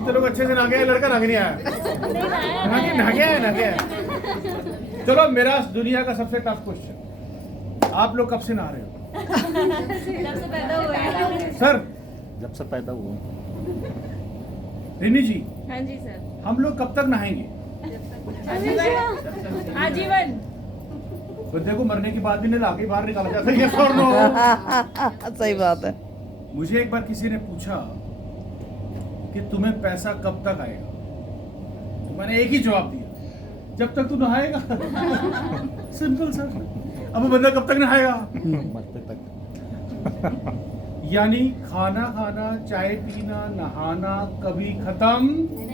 कितने लोग अच्छे से नहा गए, लड़का नहा के नहीं आया, नहा गया। चलो मेरा दुनिया का सबसे टफ क्वेश्चन, आप लोग कब से नहा रहे हो? जब से पैदा हुए। सर जब से पैदा हुआ। रिनी जी, हाँ जी सर। हम लोग कब तक नहाएंगे? आजीवन। बंदे को मरने के बाद भी नहीं लाके बाहर निकाला जाता है, yes or no? सही बात है। मुझे एक बार किसी ने पूछा कि तुम्हें पैसा कब तक आएगा, तो मैंने एक ही जवाब दिया, जब तक तू नहाएगा। Simple sir. अब वो बंदा कब तक नहाएगा? मरते तक। यानी खाना खाना, चाय पीना, नहाना कभी खत्म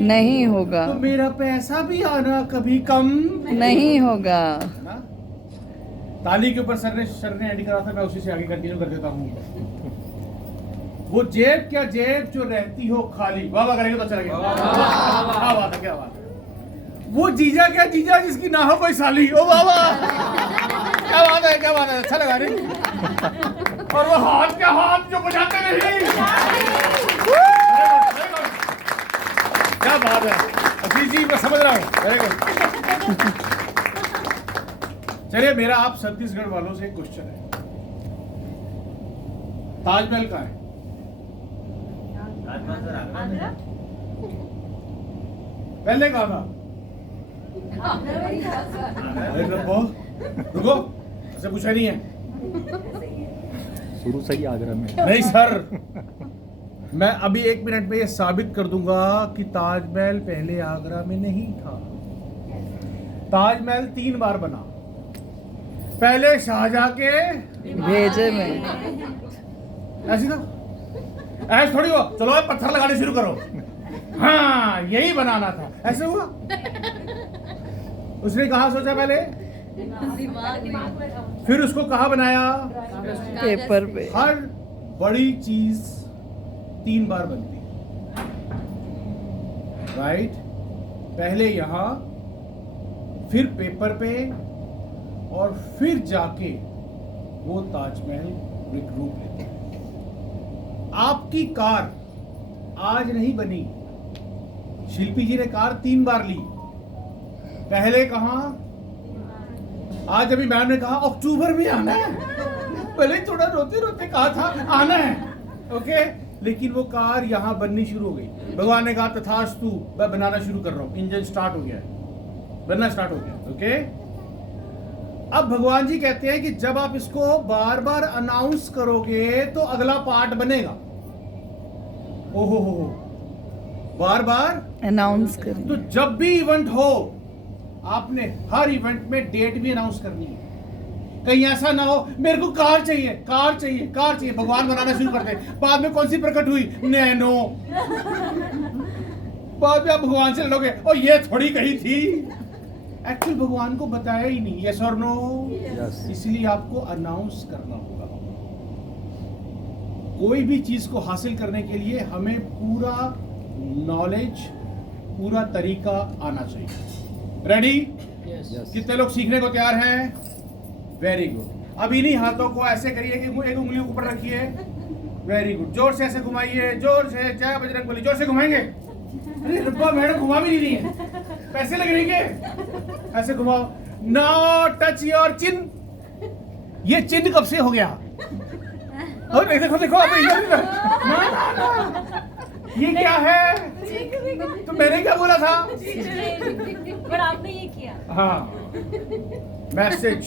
नहीं होगा, तो मेरा पैसा भी आना कभी कम नहीं होगा। ना? ताली के ऊपर सर ने एंड करा था, मैं उसी से आगे कंटिन्यू कर देता हूँ। वो जेब क्या जेब जो रहती हो खाली, वाह वाह करेंगे तो अच्छा लगेगा। क्या बात है, क्या बात है। वो जीजा क्या जीजा जिसकी ना हो कोई साली, ओ वाह वाह, क्या बात है, क्या बात है, अच्छा लगा रही। और वो हाथ क्या हाथ जो बजाते नहीं, क्या बात है अजीज जी, मैं समझ रहा हूँ, वेरी गुड। चलिए मेरा आप छत्तीसगढ़ वालों से एक क्वेश्चन है, ताजमहल कहाँ है? पहले कहा था? अरे रब्बो, रुको, ऐसे पूछा नहीं है। शुरू से ही आगरा में। नहीं सर, मैं अभी 1 मिनट में ये साबित कर दूंगा कि ताजमहल पहले आगरा में नहीं था। ताजमहल 3 बार बना, पहले शाहजहां के भेजे में। ऐसी था, ऐसे थोड़ी हो चलो पत्थर लगाने शुरू करो, हाँ यही बनाना था, ऐसे हुआ? उसने कहा सोचा पहले, फिर उसको कहा बनाया? पेपर पे। हर बड़ी चीज 3 बार बनती है, राइट? पहले यहां, फिर पेपर पे, और फिर जाके वो ताजमहल एक रूप लेता है। आपकी कार आज नहीं बनी, शिल्पी जी ने कार 3 बार ली, पहले कहा, आज अभी मैम ने कहा अक्टूबर में आना है, पहले थोड़ा रोते रोते कहा था आना है, ओके, लेकिन वो कार यहाँ बननी शुरू हो गई। भगवान ने कहा तथास्तु, मैं बनाना शुरू कर रहा हूँ, इंजन स्टार्ट हो गया है, बनना स्टार्ट हो गया, ओके। अब भगवान जी कहते हैं कि जब आप इसको बार बार अनाउंस करोगे तो अगला पार्ट बनेगा। ओहो हो, बार बार अनाउंस करें। तो जब भी इवेंट हो, आपने हर इवेंट में डेट भी अनाउंस करनी है। कहीं ऐसा ना हो मेरे को कार चाहिए, कार चाहिए, कार चाहिए, भगवान बनाना शुरू कर दे, बाद में कौन सी प्रकट हुई? नैनो। बाद में आप भगवान से लड़ोगे, और ये थोड़ी कही थी, एक्चुअली भगवान को बताया ही नहीं, यस और नो? इसलिए आपको अनाउंस करना होगा। कोई भी चीज को हासिल करने के लिए हमें पूरा नॉलेज, पूरा तरीका आना चाहिए। रेडी? कितने लोग सीखने को तैयार हैं? Very good. अब इन्हीं हाथों को ऐसे करिए कि एक उंगली ऊपर रखिए, वेरी गुड, जोर से ऐसे घुमाइए, जोर से, जय बजरंगबली, जोर से घुमाएंगे। अरे रुको मैडम, घुमा भी नहीं रही है, पैसे लग रही है, ऐसे घुमाओ। Now touch your chin. ये चिन कब से हो गया? और देखो देखो, अब ना, ये क्या है? तो मैंने क्या बोला था? पर आपने ये किया। हाँ, मैसेज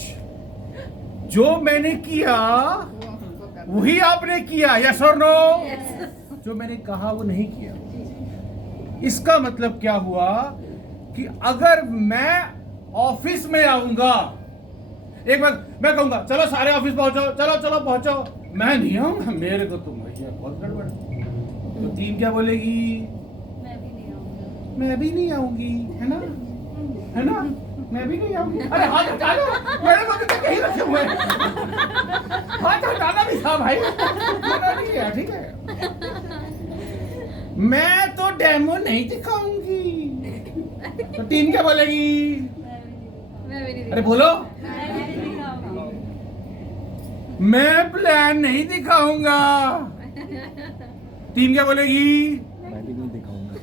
जो मैंने किया वही आपने किया, यस और नो? जो मैंने कहा वो नहीं किया। इसका मतलब क्या हुआ कि अगर मैं ऑफिस में आऊंगा, एक बार मैं कहूंगा चलो सारे ऑफिस पहुंचो, चलो चलो पहुंचो, मैं नहीं आऊंगा, मेरे को तुम भैया बहुत गड़बड़, तो टीम क्या बोलेगी? मैं भी नहीं आऊंगी, है ना, है ना, मैं भी नहीं आऊंगी। अरे हाथ हटा लो, मेरे को भी तो कहीं रखे हुए हैं। हाथ हटाना भी था भाई, मना नहीं है, ठीक है। मैं तो डेमो नहीं दिखाऊंगी, तो टीम क्या बोलेगी? अरे बोलो, मैं प्लान नहीं दिखाऊंगा, टीम क्या बोलेगी? मैं भी नहीं दिखाऊंगा।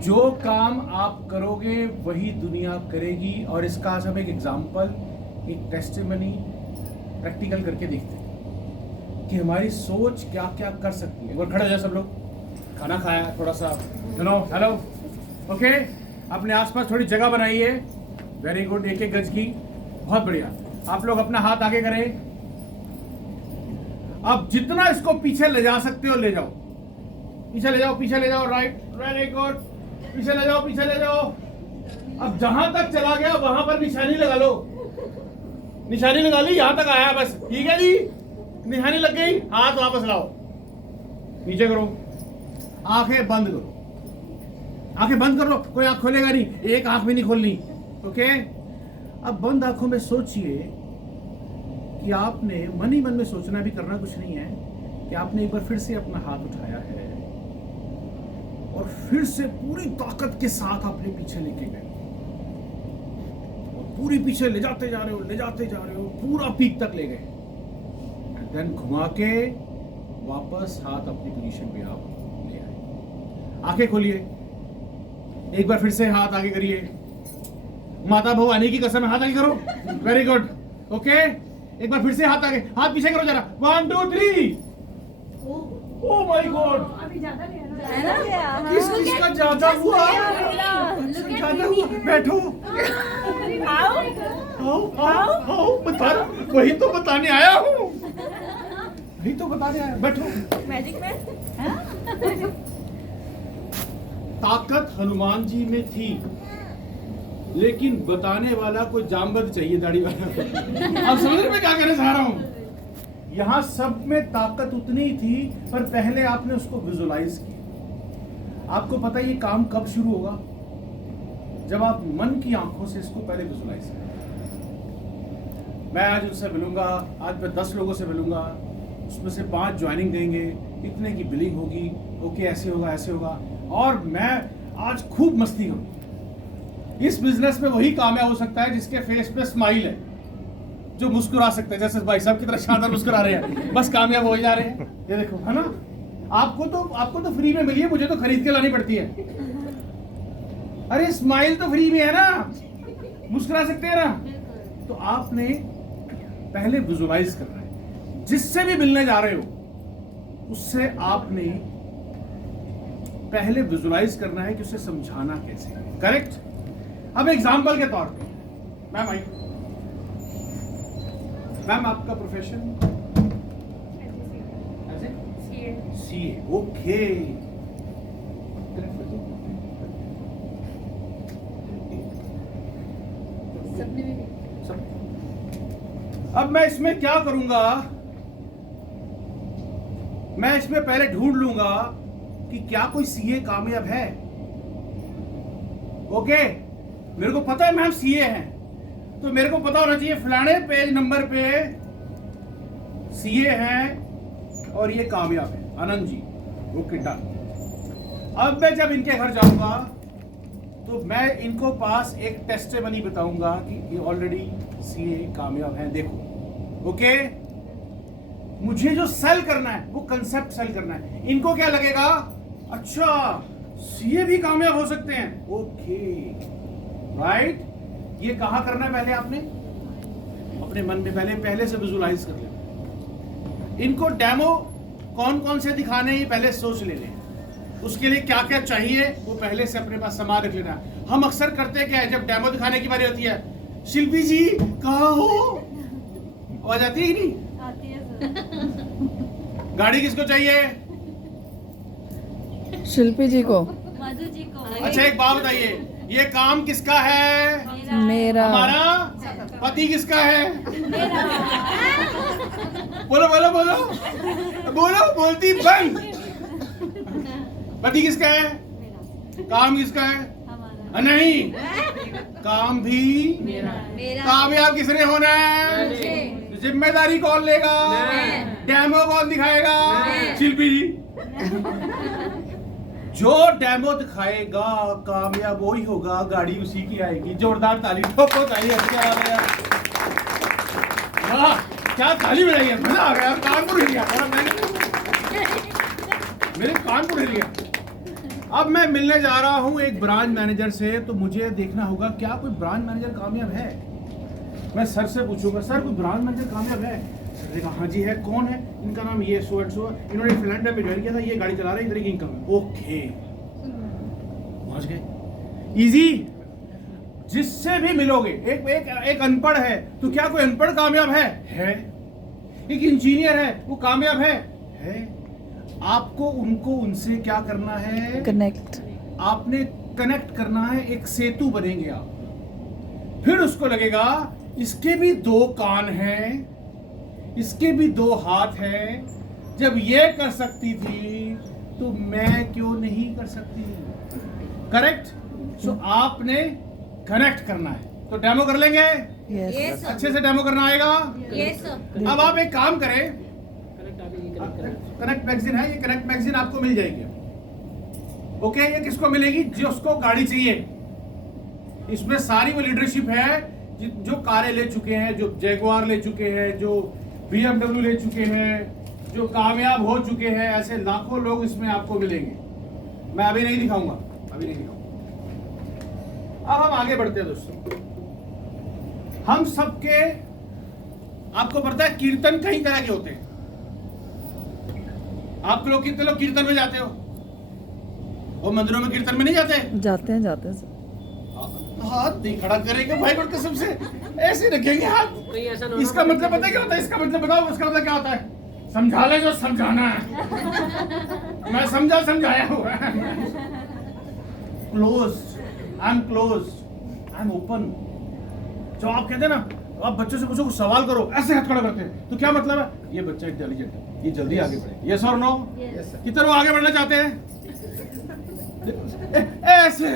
जो काम आप करोगे वही दुनिया करेगी। और इसका आज हम एक एग्जाम्पल, एक टेस्टिमनी प्रैक्टिकल करके देखते हैं कि हमारी सोच क्या क्या कर सकती है। एक बार खड़े हो जाए सब लोग। खाना खाया थोड़ा सा, हेलो हेलो, ओके। अपने आसपास थोड़ी जगह बनाइए। वेरी गुड, एक एक गज की, बहुत बढ़िया। आप लोग अपना हाथ आगे करें। अब जितना इसको पीछे ले जा सकते हो ले जाओ, पीछे ले जाओ, पीछे ले जाओ, राइट, वेरी गुड, पीछे ले जाओ, पीछे ले जाओ। अब जहां तक चला गया वहां पर निशानी लगा लो। निशानी लगा ली, यहां तक आया बस, ठीक है जी। निशानी लग गई, हाथ वापस लाओ, नीचे करो, आंखें बंद करो, आंखें बंद कर लो, कोई आंख खोलेगा नहीं, एक आंख भी नहीं खोलनी, ओके। अब बंद आंखों में सोचिए कि आपने मन ही मन में सोचना भी करना कुछ नहीं है कि आपने एक बार फिर से अपना हाथ उठाया है और फिर से पूरी ताकत के साथ अपने पीछे लेके गए और पूरी पीछे ले जाते जा रहे हो, ले जाते जा रहे हो, पूरा पीक तक ले गए। देन घुमा के वापस हाथ अपनी पोजीशन पे आप ले आए। आंखें खोलिए, एक बार फिर से हाथ आगे करिए, माता भवानी की कसम हाथ आगे करो, वेरी गुड, ओके। एक बार फिर से हाथ आगे, हाथ पीछे करो जरा, 1 2 3। ओह माय गॉड, अभी ज्यादा नहीं है ना? है ना? किस किस का ज्यादा हुआ? ज्यादा हुआ, बैठो, आओ आओ, बता, वही तो बताने आया हूँ, वही तो बताने आया, बैठो। Magic man. ताकत हनुमान जी में थी, लेकिन बताने वाला कोई जामवंत चाहिए, दाढ़ी वाला। अब समझ रहे मैं क्या कहना चाह रहा हूँ? यहाँ सब में ताकत उतनी ही थी, पर पहले आपने उसको विजुलाइज किया। आपको पता है ये काम कब शुरू होगा? जब आप मन की आंखों से इसको पहले विजुलाइज करें। मैं आज उनसे मिलूंगा, आज मैं 10 लोगों से मिलूंगा, उसमें से 5 ज्वाइनिंग देंगे, इतने की बिलिंग होगी, ओके, ऐसे होगा, ऐसे होगा, और मैं आज खूब मस्ती करूँ। इस बिजनेस में वही कामयाब हो सकता है जिसके फेस पे स्माइल है, जो मुस्कुरा सकते हैं, जैसे भाई साहब की तरह शानदार मुस्कुरा रहे हैं, बस कामयाब हो जा रहे हैं। ये देखो, है ना? आपको तो फ्री में मिली है, मुझे तो खरीद के लानी पड़ती है। अरे स्माइल तो फ्री में है ना, मुस्कुरा सकते हैं ना। तो आपने पहले विजुलाइज करना है, जिससे भी मिलने जा रहे हो उससे आपने पहले विजुलाइज करना है कि उसे समझाना कैसे है, करेक्ट? अब एग्जाम्पल के तौर पे, मैम आई, मैम आपका प्रोफेशन सीए, ओके। अब मैं इसमें क्या करूंगा? मैं इसमें पहले ढूंढ लूंगा कि क्या कोई सीए कामयाब है, ओके। मेरे को पता है मैम सीए हैं, तो मेरे को पता होना चाहिए फलाने पेज नंबर पे सीए हैं और ये कामयाब है, आनंद जी, ओके, डन। अब मैं जब इनके घर जाऊंगा तो मैं इनको पास एक टेस्टिमनी बताऊंगा कि ये ऑलरेडी सीए कामयाब हैं, देखो, ओके। मुझे जो सेल करना है वो कंसेप्ट सेल करना है। इनको क्या लगेगा, अच्छा सीए भी कामयाब हो सकते हैं, ओके, राइट। ये कहाँ करना है पहले आपने? अपने मन में पहले से विजुलाइज कर लेना। इनको डेमो कौन कौन से दिखाने हैं ये पहले सोच लेने, उसके लिए क्या क्या चाहिए वो पहले से अपने पास सामान रख लेना। हम अक्सर करते क्या है, जब डेमो दिखाने की बारी होती है, शिल्पी जी कहाँ हो, आवाज आती है कि नहीं? आती है सर। गाड़ी किसको चाहिए? शिल्पी जी को। मधु जी को। अच्छा एक बात बताइए, ये काम किसका है? मेरा। हमारा। पति किसका है? मेरा। बोलो बोलो बोलो बोलो, बोलती बंद। पति किसका है? काम किसका है? हमारा। नहीं, काम भी मेरा। कामयाब किसने होना है? जिम्मेदारी कौन लेगा? डेमो कौन दिखाएगा? शिल्पी जी। जो डेमो दिखाएगा कामयाब वही होगा, गाड़ी उसी की आएगी। जोरदार ताली ठोको, ताली अच्छी आ गया। वाह क्या ताली बजाई है, मजा आ गया, कानपुर हिल गया। मेरे कान को हिल गया। अब मैं मिलने जा रहा हूं एक ब्रांच मैनेजर से, तो मुझे देखना होगा क्या कोई ब्रांच मैनेजर कामयाब है। मैं सर से पूछूंगा, सर कोई ब्रांच मैनेजर कामयाब है? सर ने कहा हाँ जी है। कौन है? इनका नाम ये सो एंड सो, इन्होंने फिनलैंड में ज्वाइन किया था, ये गाड़ी चला रहे हैं, इधर की इनकम है। ओके, पहुंच गए। इजी। जिससे भी मिलोगे, एक अनपढ़ है तो क्या कोई अनपढ़ कामयाब है? एक इंजीनियर है वो कामयाब है? आपको उनसे क्या करना है? कनेक्ट। आपने कनेक्ट करना है, एक सेतु बनेंगे आप। फिर उसको लगेगा इसके भी 2 कान हैं, इसके भी 2 हाथ हैं, जब ये कर सकती थी तो मैं क्यों नहीं कर सकती? करेक्ट। सो आपने कनेक्ट करना है। तो डेमो कर लेंगे? यस। अच्छे से डेमो करना आएगा? अब आप एक काम करें, कनेक्ट मैगजीन है, ये कनेक्ट मैगजीन आपको मिल जाएगी। ओके, ये किसको मिलेगी? जिसको गाड़ी चाहिए। इसमें सारी वो लीडरशिप है जो कारें ले चुके हैं, जो जैगुआर ले चुके हैं, जो BMW ले चुके हैं, जो कामयाब हो चुके हैं, ऐसे लाखों लोग इसमें आपको मिलेंगे। मैं अभी नहीं दिखाऊंगा, अभी नहीं दिखाऊंगा। अब हम आगे बढ़ते हैं दोस्तों। हम सबके, आपको पता है कीर्तन कई तरह के होते हैं। आप लोग कितने लोग कीर्तन में जाते हो? वो मंदिरों में कीर्तन में नहीं जाते? जाते हैं सर। हाथ नहीं खड़ा करेंगे भाई, बड़ कसम से ऐसे रखेंगे हाथ। इसका मतलब पता है क्या होता है? इसका मतलब बताओ, उसका मतलब क्या होता है? समझा ले जो समझाना है। मैं समझाया हुआ है। Close, I am close, I am open. जो आप कहते हैं ना, आप बच्चों से पूछो, कुछ सवाल करो, ऐसे हाथ खड़ा करते हैं, तो क्या मतलब है? ये बच्चा इंटेलिजेंट है, ये जल्दी आगे बढ़े। यस और नो? कितने लोग आगे बढ़ना चाहते हैं? ऐसे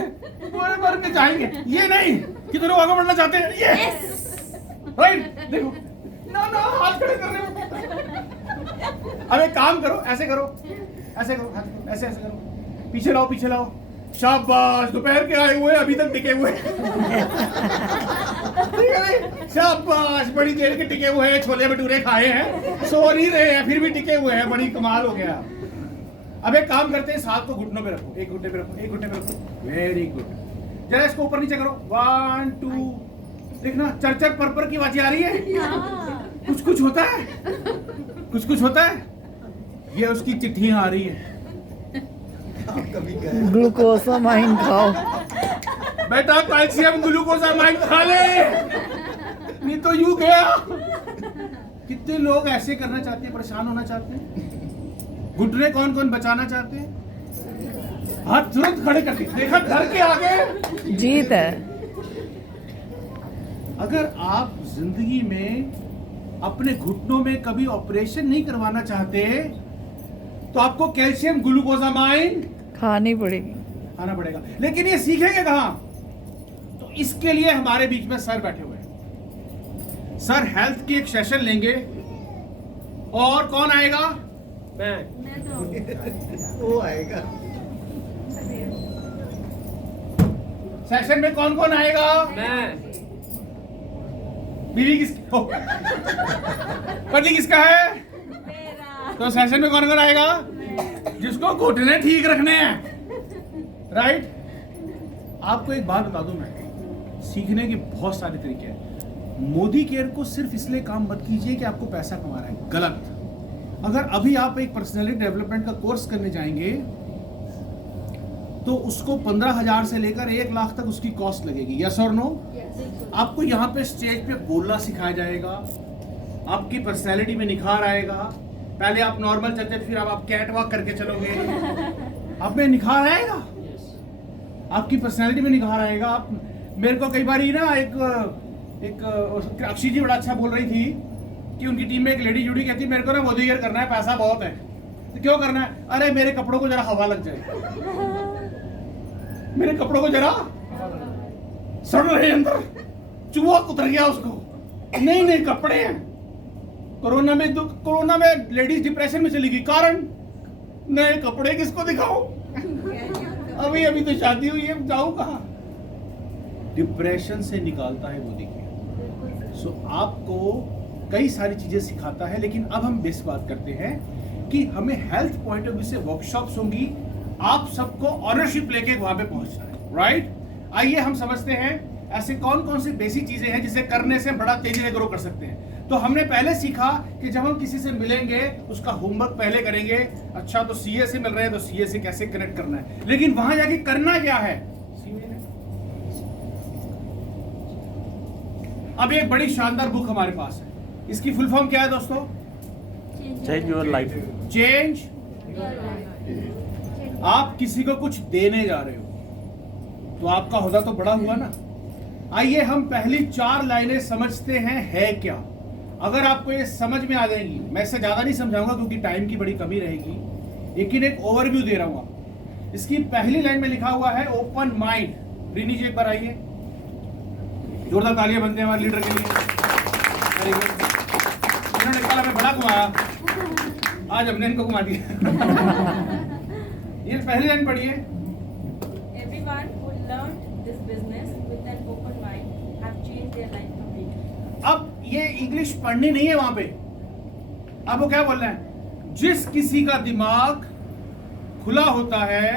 बढ़ के जाएंगे, ये नहीं। कितने लोग आगे बढ़ना चाहते हैं? ये राइट। देखो ना, हाथ खड़े कर रहे हो। अब एक काम करो, ऐसे करो, ऐसे करो, ऐसे करो, पीछे लाओ। शाबाश, दोपहर के आए हुए अभी तक टिके हुए। शाबाश, बड़ी देर के टिके हुए हैं, छोले भटूरे खाए हैं, सो नहीं रहे हैं, फिर भी टिके हुए हैं। बड़ी कमाल हो गया। अब एक काम करते हैं, साथ को घुटनों पे रखो, एक घुटने पे रखो। Very good. जरा इसको ऊपर नीचे करो। 1 2। देखना, चर पर की आवाज आ रही है। कुछ होता है, कुछ होता है। ये उसकी चिट्ठियां आ रही है। ग्लूकोसामाइन खाओ। बेटा कैल्शियम ग्लूकोसामाइन खा ले, नहीं तो यूं गया। कितने लोग ऐसे करना चाहते हैं, परेशान होना चाहते हैं? घुटने कौन बचाना चाहते हैं? हाथ तुरंत खड़े करके देखा, डर के आगे जीत है। अगर आप जिंदगी में अपने घुटनों में कभी ऑपरेशन नहीं करवाना चाहते, तो आपको कैल्शियम ग्लूकोसामाइन खानी पड़ेगी, खाना पड़ेगा। लेकिन ये सीखेंगे कहाँ? तो इसके लिए हमारे बीच में सर बैठे हुए हैं। सर हेल्थ की एक सेशन लेंगे। और कौन आएगा? वो आएगा। सेशन में कौन आएगा? बीवी किसकी? पति किसका है? तो सेशन में कौन आएगा? जिसको घुटने ठीक रखने हैं। राइट। आपको एक बात बता दूं, मैं सीखने के बहुत सारे तरीके हैं। मोदी केयर को सिर्फ इसलिए काम मत कीजिए कि आपको पैसा कमाना है, गलत। अगर अभी आप एक पर्सनैलिटी डेवलपमेंट का कोर्स करने जाएंगे तो उसको 15,000 से लेकर 1 लाख तक उसकी कॉस्ट लगेगी। यस और नो? आपको यहाँ पे स्टेज पे बोलना सिखाया जाएगा, आपकी पर्सनैलिटी में निखार आएगा। पहले आप नॉर्मल चलते, फिर आप कैट वॉक करके चलोगे, आप में निखार आएगा, आपकी पर्सनैलिटी में निखार आएगा। आप मेरे को कई बार ही ना एक अक्षी जी बड़ा अच्छा बोल रही थी कि उनकी टीम में एक लेडी जुड़ी, कहती मेरे को ना मोदी केयर करना है, पैसा बहुत है। तो क्यों करना है? अरे मेरे कपड़ों को जरा हवा लग जाए, मेरे कपड़ों को जरा सड़ रहे अंदर, चूहा उतर गया उसको। नहीं कपड़े हैं। कोरोना में लेडीज डिप्रेशन में चली गई, कारण नए कपड़े किसको दिखाओ? अभी तो शादी हुई है, जाऊं कहां? डिप्रेशन से निकालता है मोदी केयर। सो आपको कई सारी चीजें सिखाता है। लेकिन अब हम बेस बात करते हैं क्योंकि हमें हेल्थ पॉइंट ऑफ व्यू से वर्कशॉप्स होंगी, आप सबको ऑनरशिप लेके वहां पे पहुंचना है, राइट? आइए हम समझते हैं ऐसे कौन कौन सी बेसिक चीजें हैं जिसे करने से बड़ा तेजी से ग्रो कर सकते हैं। तो हमने पहले सीखा कि जब हम किसी से मिलेंगे उसका होमवर्क पहले करेंगे। अच्छा, तो सीए से मिल रहे हैं तो सीए से कैसे कनेक्ट करना है, लेकिन वहां जाके करना क्या है। अब एक बड़ी शानदार बुक हमारे पास है, इसकी फुल फॉर्म क्या है दोस्तों? Change your life. चेंज। आप किसी को कुछ देने जा रहे हो तो आपका होदा तो बड़ा हुआ ना। आइए हम पहली 4 लाइनें समझते हैं है क्या। अगर आपको ये समझ में आ जाएंगी, मैं इससे ज्यादा नहीं समझाऊंगा क्योंकि टाइम की बड़ी कमी रहेगी, लेकिन एक ओवरव्यू दे रहा हूं। इसकी पहली लाइन में लिखा हुआ है ओपन माइंड। रीनी जी एक बार आइए, जोरदार तालियां बनते हैं हमारे लीडर के लिए। Very good. इन्होंने कल हमें बड़ा घुमाया, आज हमने इनको घुमा दिया। ये पहली लाइन पढ़िए। Everyone who learned this business with an open mind have changed their life completely. अब ये इंग्लिश पढ़नी नहीं है वहां पे। अब वो क्या बोल रहे हैं? जिस किसी का दिमाग खुला होता है,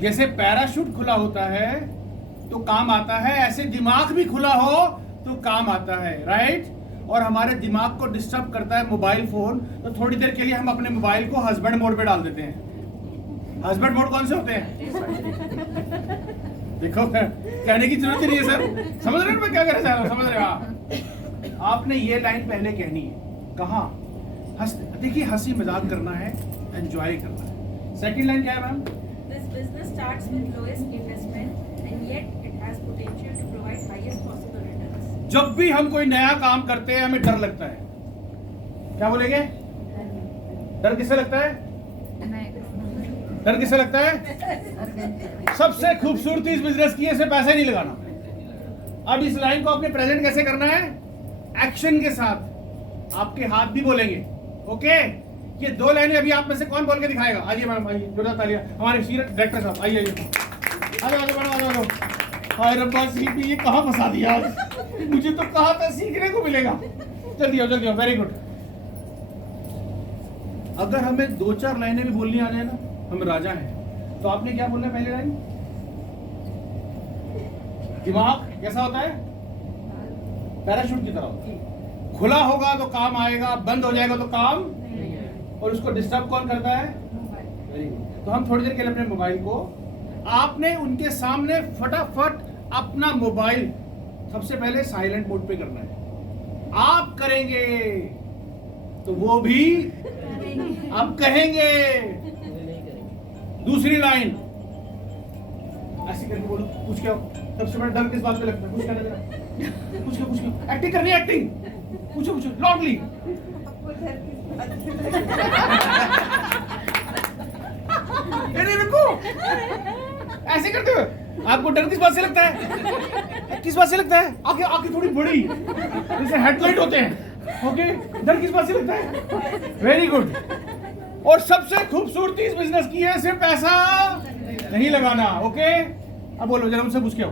जैसे पैराशूट खुला होता है तो काम आता है, ऐसे दिमाग भी खुला हो तो काम आता है, राइट? और हमारे दिमाग को डिस्टर्ब करता है मोबाइल फोन, तो थोड़ी देर के लिए हम अपने मोबाइल को हस्बैंड मोड पे डाल देते हैं। हस्बैंड मोड कौन से होते हैं? देखो, कहने की जरूरत ही नहीं है सर, समझ रहे हो मैं क्या कहना चाह रहा हूँ? समझ रहे हो आप? आपने ये लाइन पहले कहनी है। कहाँ? देखिए, हंसी मजाक करना है, एंजॉय करना है। सेकंड लाइन क्या है ma'am? This business starts with lowest investment and yet it has potential to provide highest possible returns. जब भी हम कोई नया काम करते हैं हमें डर लगता है। क्या बोलेंगे? डर किससे लगता है? डर किससे लगता है? सबसे खूबसूरती इस बिजनेस की है, इसे पैसे नहीं लगाना। अब इस लाइन को अपने प्रेजेंट कैसे करना है? एक्शन के साथ। आपके हाथ भी बोलेंगे, ओके? ये 2 लाइनें अभी आप में से कौन बोल के दिखाएगा? आइए मैडम, आइए, जोरदार तालियां। हमारे सीनियर डायरेक्टर साहब, आइए आइए, आ जाओ आ जाओ। हाय रब्बा, सीपी ये कहाँ फंसा दिया आज? मुझे तो कहा था सीखने को मिलेगा। जल्दी आओ, वेरी गुड। अगर हमें 2-4 लाइनें भी बोलनी आ जाए ना, हम राजा हैं। तो आपने क्या बोलना है पहले लाइन? दिमाग कैसा होता है? पैराशूट की तरह होता है। खुला होगा तो काम आएगा, बंद हो जाएगा तो काम, और उसको डिस्टर्ब कौन करता है? Very good. तो हम थोड़ी देर के लिए अपने मोबाइल को, आपने उनके सामने फटाफट अपना मोबाइल सबसे पहले साइलेंट मोड पे करना है। आप करेंगे तो वो भी आप कहेंगे। दूसरी लाइन ऐसी करके बोलो, पूछ क्या सबसे बड़ा डर किस बात पे लगता है? कुछ कहना मेरा, कुछ एक्टिंग करनी है, एक्टिंग पूछो लॉन्गली। अरे रुको, ऐसे करते हो? आपको डर किस बात से लगता है? किस बात से लगता है? आंखें थोड़ी बड़ी, जैसे हेडलाइट होते हैं, ओके? डर किस बात से लगता है? Very good. और सबसे खूबसूरती इस बिजनेस की है, सिर्फ पैसा नहीं लगाना, ओके? अब बोलो जरा, मुझसे पूछ के आओ।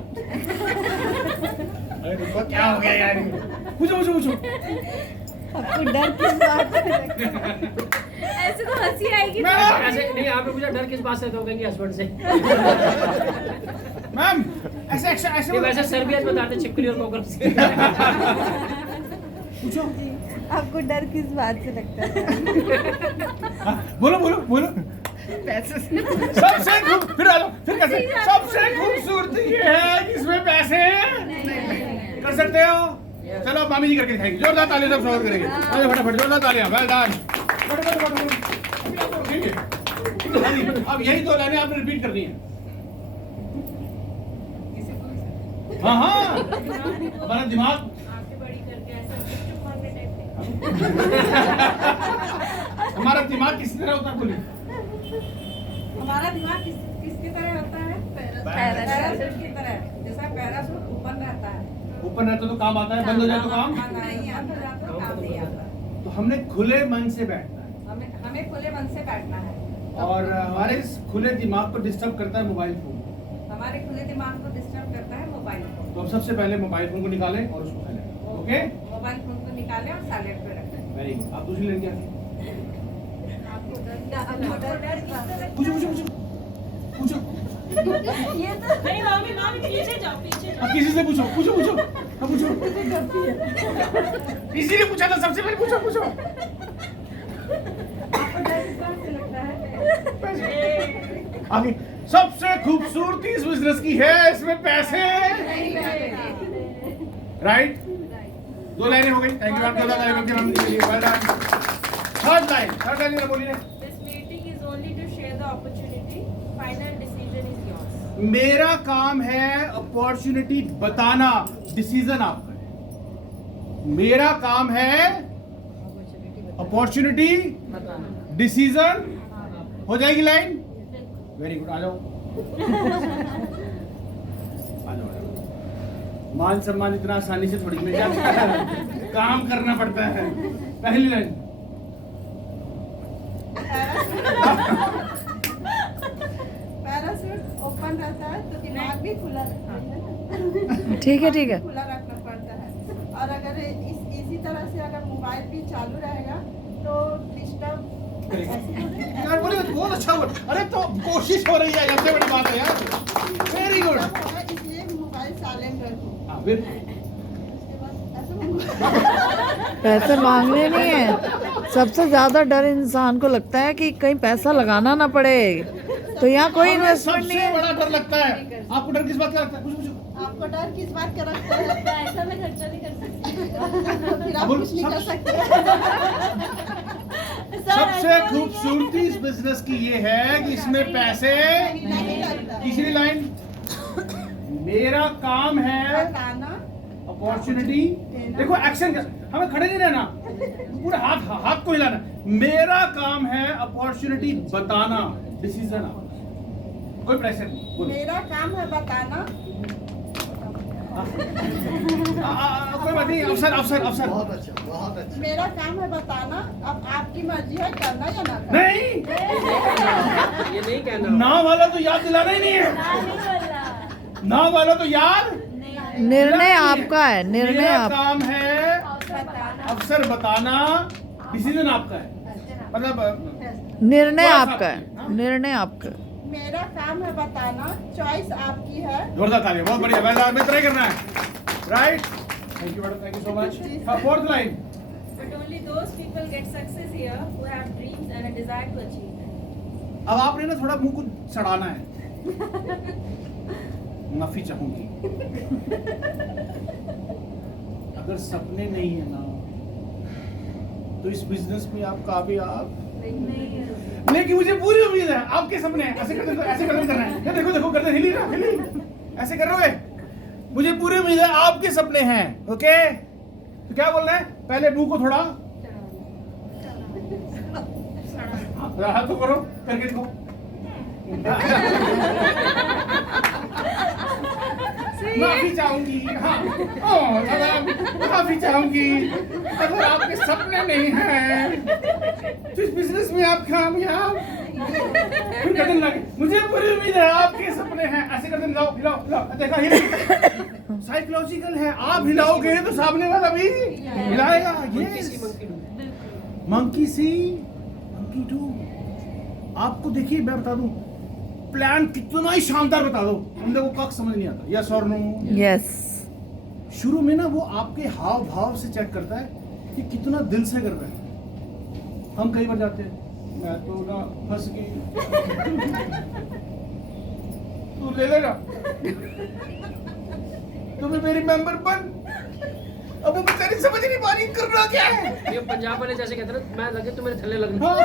अरे रुको, क्या हो गया यार? पूछो। आपको डर किस बात से लगता है? ऐसे तो हंसी आएगी। ऐसे नहीं, आपने पूछा डर किस बात से, तो कहेंगे हस्बैंड से। मैम ऐसे ये वैसे सर्बिया में बताते छिपकली और कोकर से। पूछो। आपको डर किस बात से लगता है? बोलो। पैसे से। फिर कैसे? सबसे खूबसूरती ये है कि इसमें पैसे कर सकते हो। चलो अब मामी जी करके दिखाएंगे। जोरदार तालियां सब स्वागत करेंगे। आइए फटाफट जोरदार तालियां। Well done. अब यही 2 लाइनें आपने रिपीट करनी है। हाँ, हमारा दिमाग आंखें बड़ी करके ऐसा चुप मारने टाइप हमारा दिमाग किस तरह होता है? बोलिए। हमारा दिमाग किसकी तरह होता है? पैराशूट की तरह। जैसा पैराशूट ऊपर रहता है, ऊपर रहता तो काम आता है, बंद हो जाए तो काम। नहीं आता तो काम नहीं आता। तो हमने खुले मन से बैठना है, हमें खुले मन से बैठना है। और हमारे इस खुले दिमाग को डिस्टर्ब करता है मोबाइल फोन। हमारे खुले दिमाग को डिस्टर्ब करता है मोबाइल फोन। तो हम सबसे पहले मोबाइल फोन को निकालें और उसको साइलेंट, ओके? मोबाइल फोन को निकालें और साइलेंट पे रखें। Very good. आप दूसरी लाइन क्या थी? पूछो पूछो पूछो पूछो। नहीं मामी मामी पीछे जाओ पीछे जाओ। अब किसी से पूछो पूछो पूछो। अब पूछो। इसी ने पूछा था सबसे पहले, पूछो पूछो। आपको डर किस बात से लगता है? आगे सबसे खूबसूरती इस बिजनेस की है इसमें पैसे। राइट, 2 लाइनें हो गई। थैंक यू आपका थर्ड लाइन बोलिए। This meeting is only to share the opportunity. Final decision is yours. मेरा काम है अपॉर्चुनिटी बताना, डिसीजन आपका है। मेरा काम है अपॉर्चुनिटी डिसीजन। हो जाएगी लाइन? वेरी गुड, आ जाओ। मान सम्मान इतना आसानी से थोड़ी मिल जाता है, काम करना पड़ता है। पहली लाइन। पैराशूट ओपन रहता है तो दिमाग भी खुला रहता है। ठीक है ठीक है। खुला रखना पड़ता है। और अगर इसी तरह से अगर मोबाइल भी चालू रहेगा तो डिस्टर्ब यार बोले बहुत अच्छा हुआ। अरे तो कोशिश हो रही है, सबसे बड़ी बात है यार। Very good. इसलिए मोबाइल साइलेंट रखो। हाँ फिर उसके बाद ऐसे मंगो। पैसे मांगने नहीं है, सबसे ज्यादा डर इंसान को लगता है कि कहीं पैसा लगाना ना पड़े, तो यहाँ कोई हमें इन्वेस्टमेंट नहीं सबसे है। बड़ा डर लगता है। आपको डर किस बात का लगता है? पूछो पूछो। आपको डर किस बात का लगता है? पैसा में खर्चा नहीं कर सकती। फिर आप बोल, कुछ नहीं कर सब- सकते। सबसे खूबसूरती इस बिजनेस की ये है कि इसमें पैसे नहीं लगता। तीसरी लाइन। मेरा काम है बताना अपॉर्चुनिटी। देखो एक्शन, हमें खड़े नहीं रहना, पूरे हाथ को हिलाना। मेरा काम है अपॉर्चुनिटी बताना, डिसीजन आपका। कोई प्रेशर नहीं, बोलो। मेरा काम है बताना। कोई बात नहीं, अवसर अवसर अवसर। मेरा काम है बताना। अब आपकी मर्जी है करना या ना करना। नहीं, ये नहीं कहना। ना वाला तो याद दिलाना ही नहीं है। ना वाला तो याद। निर्णय आपका है, निर्णय मेरा आप। काम है अवसर बताना, डिसीजन आपका है। मतलब निर्णय चॉइस आपका आपकी, हाँ? है, निर्णय आपका है। मेरा काम है बताना। चॉइस आपकी है। जोरदार तालियां, बहुत बढ़िया। वेल डन, मित्र करना है। Right, thank you madam, thank you so much. Fourth line. But only those people get success here who have dreams and a desire to achieve them. अब आपने ना थोड़ा मुंह को सड़ाना है। माफी चाहूंगी। अगर सपने नहीं है ना तो इस बिजनेस में आप कामयाब। लेकिन मुझे पूरी उम्मीद है आपके सपने हैं। ऐसे करते करना है। ये देखो देखो गर्दन हिली ना, हिली। ऐसे करोगे, मुझे पूरी उम्मीद है आपके सपने हैं। ओके, तो क्या बोल रहे हैं? पहले मुंह को थोड़ा हाथ तो करो, करके देखो। माफी चाहूंगी। हाँ, माफी चाहूंगी। अगर आपके सपने नहीं हैं तो इस बिजनेस में आप कामयाब। फिर गर्दन लगे, मुझे पूरी उम्मीद है आपके सपने हैं। ऐसे गर्दन हिलाओ हिलाओ हिलाओ, देखा हिल। साइकोलॉजिकल है, आप हिलाओगे तो सामने वाला भी हिलाएगा। Yes, monkey see monkey do. आपको देखिए मैं बता दूं, प्लान कितना ही शानदार बता दो, बंदे को कख समझ नहीं आता। यस और नो। यस, शुरू में ना वो आपके हाव भाव से चेक करता है कि कितना दिल से कर रहे हैं। हम कई बार जाते हैं, मैं तो ना फंस गई, तू ले लेना, तुम्हें मेरी मेंबर बन। अब वो बेचारी समझ नहीं पा रही करना क्या है। ये पंजाब वाले जैसे कहते हैं ना, मैं लगे तो मेरे थल्ले लगना। हाँ,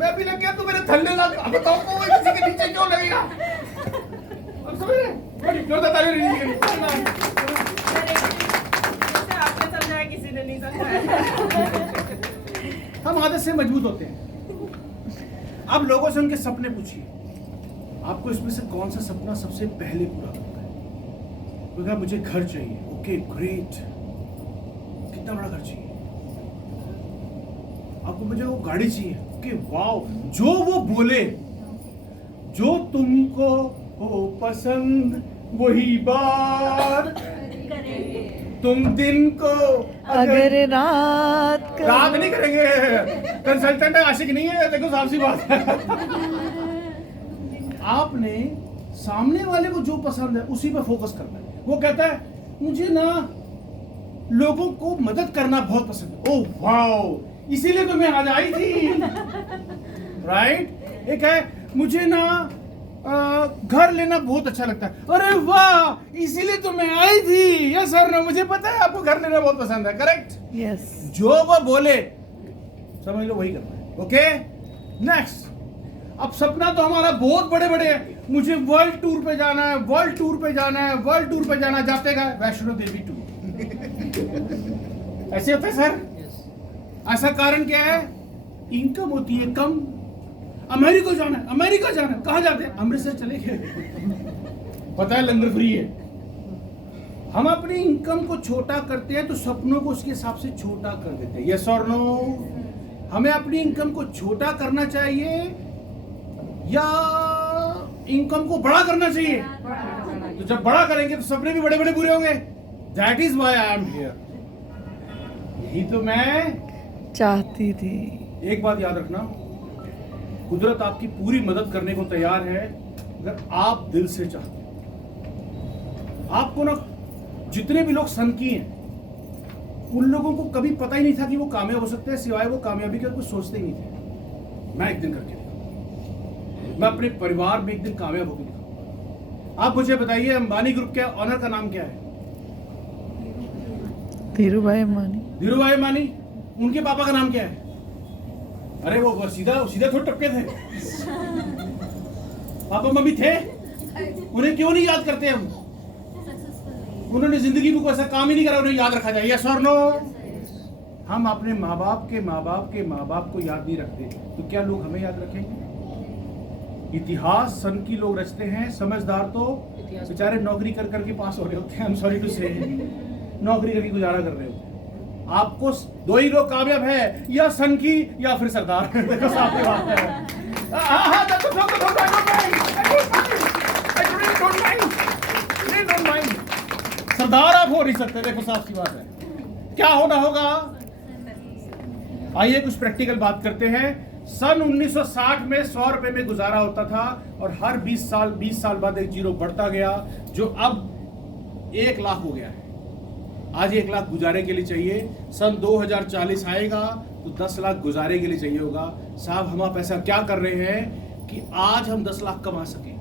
मैं भी लग गया तो मेरे थल्ले लग। अब बताओ को किसी के नीचे क्यों लगेगा? अब समझ रहे? बड़ी जोरदार ताली होनी चाहिए। जैसे आपने समझाया किसी ने नहीं समझाया। हम आदत से मजबूत होते हैं। अब लोगों से उनके सपने पूछिए, आपको इसमें से कौन सा सपना सबसे पहले पूरा करता है? क्योंकि मुझे घर चाहिए। ओके ग्रेट, कितना बड़ा घर चाहिए आपको? मुझे वो गाड़ी चाहिए। ओके वाओ, जो वो बोले, जो तुमको हो पसंद वही बात तुम दिन को अगर रात का रात नहीं करेंगे, कंसल्टेंट है, आशिक नहीं है, देखो साफ सी बात है। आपने सामने वाले को जो पसंद है उसी पर फोकस करना है। वो कहता है मुझे ना लोगों को मदद करना बहुत पसंद है, ओह वाओ, इसीलिए तो मैं आज आई थी, राइट। एक है मुझे ना घर लेना बहुत अच्छा लगता है, अरे वाह, इसीलिए तो मैं आई थी। यस सर, मुझे पता है आपको घर लेना बहुत पसंद है, करेक्ट। यस जो वो बोले समझ लो वही करना है, ओके। नेक्स्ट, अब सपना तो हमारा बहुत बड़े बड़े है, मुझे वर्ल्ड टूर पे जाना है, वर्ल्ड टूर पे जाना है, वर्ल्ड टूर पे जाना, जाते गए वैष्णो देवी टूर। ऐसे होता है सर। ऐसा कारण क्या है? इनकम होती है कम। अमेरिका जाना है, अमेरिका जाना है, कहाँ जाते हैं? अमृतसर चले गए, पता है लंगर फ्री है। हम अपनी इनकम को छोटा करते हैं तो सपनों को उसके हिसाब से छोटा कर देते हैं। यस और नो? हमें अपनी इनकम को छोटा करना चाहिए या इनकम को बड़ा करना चाहिए? तो जब बड़ा करेंगे तो सपने भी बड़े बड़े पूरे होंगे। That is why I am here. यही तो मैं चाहती थी। एक बात याद रखना, कुदरत आपकी पूरी मदद करने को तैयार है अगर आप दिल से चाहते हैं। आपको ना जितने भी लोग सनकी हैं उन लोगों को कभी पता ही नहीं था कि वो कामयाब हो सकते हैं, सिवाय वो कामयाबी का कुछ सोचते ही नहीं थे। मैं एक दिन करके दिखाऊंगा, मैं अपने परिवार में एक दिन कामयाब होकर दिखाऊंगा। आप मुझे बताइए, अंबानी ग्रुप के ऑनर का नाम क्या है? धीरूभाई अंबानी। धीरूभाई अंबानी। उनके पापा का नाम क्या है? अरे वो सीधा सीधा थोड़े टपके थे। पापा मम्मी थे, उन्हें क्यों नहीं याद करते हम? उन्होंने जिंदगी में कोई ऐसा काम ही नहीं करा उन्हें याद रखा जाए। यस और नो? हम अपने माँ बाप के माँ बाप के माँ बाप को याद नहीं रखते तो क्या लोग हमें याद रखेंगे? इतिहास सन की लोग रचते हैं, समझदार तो बेचारे नौकरी कर करके पास हो रहे होते हैं। आई एम सॉरी टू से, नौकरी करके गुजारा कर रहे होते हैं। आपको दो ही लोग कामयाब है, या सन की या फिर सरदार। देखो सामने बात है। सरदार आप हो नहीं सकते, देखो साफ सी बात है। क्या होना होगा? आइए कुछ प्रैक्टिकल बात करते हैं। सन 1960 में 100 रुपए में गुजारा होता था और हर 20 साल बाद एक जीरो बढ़ता गया, जो अब 1 लाख हो गया है। आज 1 लाख गुजारे के लिए चाहिए, सन 2040 आएगा तो 10 लाख गुजारे के लिए चाहिए होगा। साहब, हम आप ऐसा क्या कर रहे हैं कि आज हम 10 लाख कमा सकें?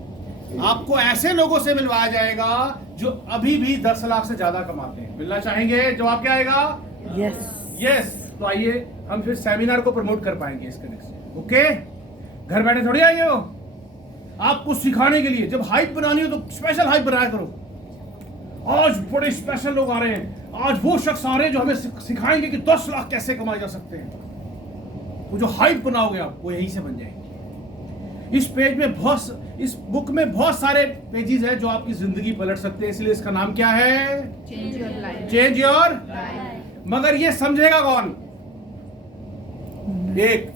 आपको ऐसे लोगों से मिलवाया जाएगा जो अभी भी 10 लाख से ज्यादा कमाते हैं। मिलना चाहेंगे? जवाब क्या आएगा? यस। यस। तो आइए हम फिर सेमिनार को प्रमोट कर पाएंगे इसके नेक्स्ट। ओके, घर बैठे थोड़ी आइए हो, आपको सिखाने के लिए। जब हाइप बनानी हो तो स्पेशल हाइप बनाया करो। आज बड़े स्पेशल लोग आ रहे हैं, आज वो शख्स आ रहे हैं जो हमें सिखाएंगे कि 10 लाख कैसे कमाए जा सकते हैं। वो जो हाइप बनाओगे आप, वो यहीं से बन जाएंगे। इस बुक में बहुत सारे पेजेस हैं जो आपकी जिंदगी पलट सकते हैं, इसलिए इसका नाम क्या है? Change your life. मगर ये समझेगा कौन? एक,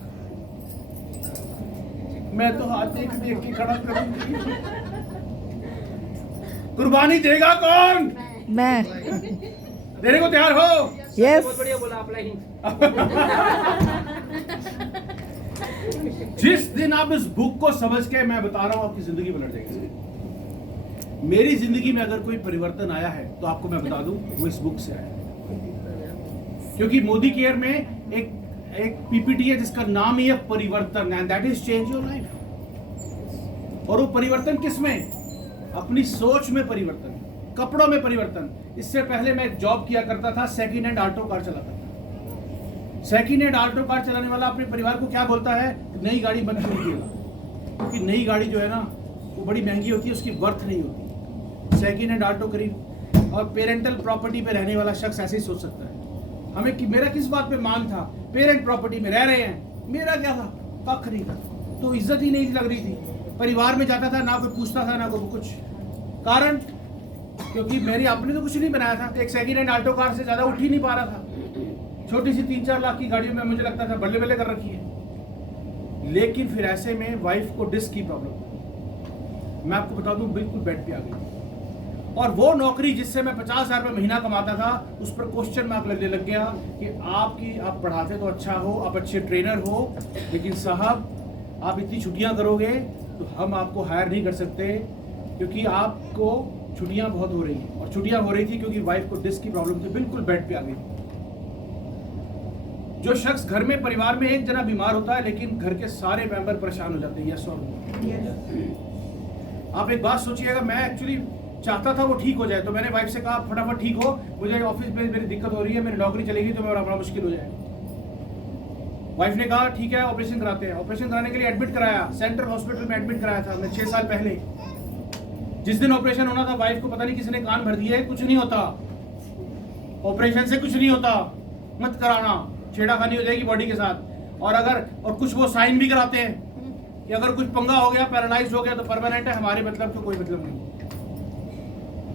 मैं तो हाथ देख देख के खड़ा करूंगी। कुर्बानी देगा कौन? मैं। देने को तैयार हो? यस। बहुत बढ़िया बोला आप लाइन। जिस दिन आप इस बुक को समझ के, मैं बता रहा हूं, आपकी जिंदगी पलट जाएगी। मेरी जिंदगी में अगर कोई परिवर्तन आया है तो आपको मैं बता दूं, वो इस बुक से आया है। क्योंकि मोदी केयर में एक पीपीटी है जिसका नाम ही है परिवर्तन, and that is change your life. और वो परिवर्तन किस में? अपनी सोच में परिवर्तन, कपड़ों में परिवर्तन। इससे पहले मैं जॉब किया करता था, सेकंड हैंड ऑल्टो कार चलाता था। सेकंड हैंड ऑल्टो कार चलाने वाला अपने परिवार को क्या बोलता है? नई गाड़ी मत खरीदिएगा, क्योंकि नई गाड़ी जो है ना वो बड़ी महंगी होती है, उसकी वर्थ नहीं होती। सेकंड हैंड ऑल्टो खरीद। और पेरेंटल प्रॉपर्टी पे रहने वाला शख्स ऐसे ही सोच सकता है। मेरा किस बात पे मान था? पेरेंट प्रॉपर्टी में रह रहे हैं, मेरा क्या था? कख नहीं था, तो इज्जत ही नहीं लग रही थी। परिवार में जाता था, ना कोई पूछता था ना कोई कुछ। कारण क्योंकि मेरी आपने तो कुछ नहीं बनाया था। एक सेकंड हैंड ऑल्टो कार से ज्यादा उठ ही नहीं पा रहा था। छोटी सी 3-4 लाख की गाड़ियों में मुझे लगता था बल्ले बल्ले कर रखी है। लेकिन फिर ऐसे में वाइफ को डिस्क की प्रॉब्लम, मैं आपको बता दूं, बिल्कुल बेड पे आ गई। और वो नौकरी जिससे मैं 50,000 रुपये महीना कमाता था, उस पर क्वेश्चन मार्क लगने लग गया कि आप पढ़ाते तो अच्छा हो, आप अच्छे ट्रेनर हो, लेकिन साहब आप इतनी छुट्टियां करोगे तो हम आपको हायर नहीं कर सकते, क्योंकि आपको छुट्टियां बहुत हो रही हैं। और छुट्टियां हो रही थी क्योंकि वाइफ को डिस्क की प्रॉब्लम थी, बिल्कुल बेड पे आ गई। जो शख्स घर में परिवार में एक जना बीमार होता है लेकिन घर के सारे मेंबर परेशान हो जाते हैं। यस और नो? आप एक बात सोचिएगा, मैं एक्चुअली चाहता था वो ठीक हो जाए, तो मैंने वाइफ से कहा फटाफट ठीक हो, मुझे ऑफिस में मेरी दिक्कत हो रही है, मेरी नौकरी चलेगी तो मेरा बड़ा मुश्किल हो जाएगा। वाइफ ने कहा ठीक है ऑपरेशन कराते हैं। ऑपरेशन कराने के लिए एडमिट कराया, सेंट्रल हॉस्पिटल में एडमिट कराया था मैं 6 साल पहले। जिस दिन ऑपरेशन होना था वाइफ को पता नहीं किसने कान भर दिए, कुछ नहीं होता, ऑपरेशन से कुछ नहीं होता, मत कराना, छेड़ाखानी हो जाएगी बॉडी के साथ। और कुछ वो साइन भी कराते हैं कि अगर कुछ पंगा हो गया, पैरालाइज हो गया तो परमानेंट है, हमारे मतलब तो कोई मतलब नहीं।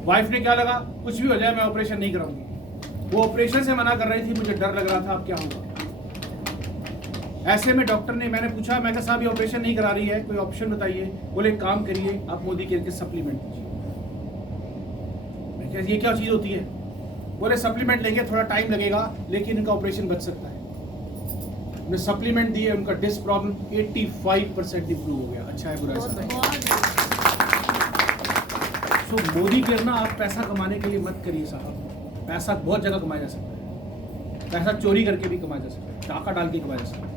वाइफ ने क्या लगा, कुछ भी हो जाए मैं ऑपरेशन नहीं कराऊंगी। वो ऑपरेशन से मना कर रही थी, मुझे डर लग रहा था अब क्या होगा। ऐसे में डॉक्टर ने, मैंने पूछा, मैं कहा साहब ये ऑपरेशन नहीं करा रही है, कोई ऑप्शन बताइए। बोले एक काम करिए, आप मोदी केयर के सप्लीमेंट लीजिए। मैं कहा ये क्या चीज़ होती है? बोले सप्लीमेंट लेंगे, थोड़ा टाइम लगेगा लेकिन इनका ऑपरेशन बच सकता है। मैं सप्लीमेंट दिए, उनका डिस्क प्रॉब्लम 85% इंप्रूव हो गया। अच्छा है बुरा है? तो मोदी केयर ना, आप पैसा कमाने के लिए मत करिए साहब। पैसा बहुत जगह कमाया जा सकता है, पैसा चोरी करके भी कमाया जा सकता है, टाका डाल के कमाया जा सकता है।